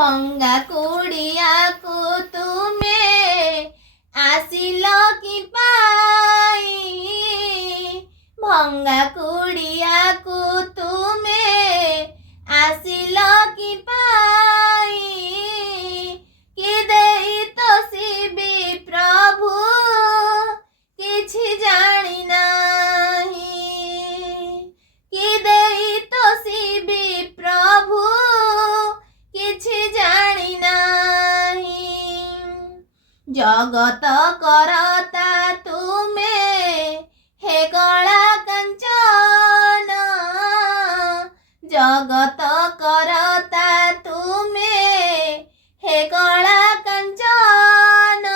भंगा कुड़िया को तुम्हें आसिलो कि पाई भंगा कुड़िया को तुम्हें आसिलो कि पाई कि देई तो सिबी प्रभु किछि जानी नाही कि देई तो सिबी प्रभु किछि जानी नाही जगत करता तुमे हे कला कंचन जगत करता तुमे हे कला कंचन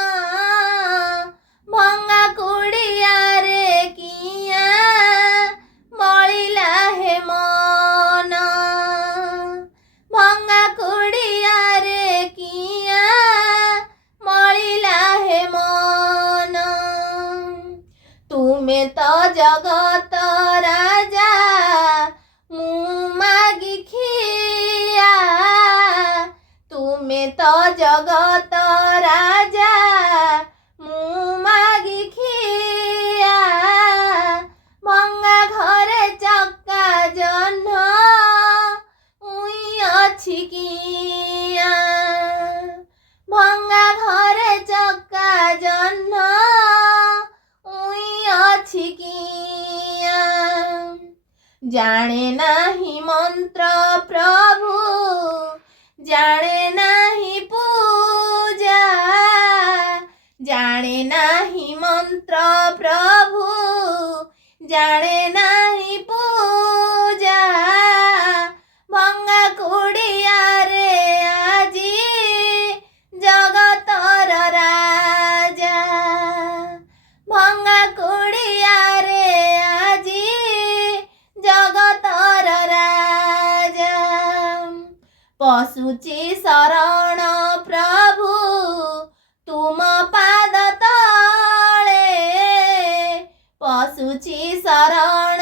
भंगा कुड़िया रे किया मलिला हे मन भंगा कुड़िया रे किया मलिला हे मन तुमे तो जगत राजा मु मागी खिया तुमे तो जगत राजा मु मागी खिया भंगा घरे चक्का जह्न उई अछि किया भंगा घरे चक्का जह्न उई अछि किया जाने नाही मंत्र प्रभु जाने नाही पूजा जाने नाही मंत्र प्रभु जाने नाही पूजा भंगा कुड़िया रे आजी जगतर राजा भंगा कुड़िया रे आजी जगतर राजा पशुची शरण प्रभु तुम पाद तले पशुची शरण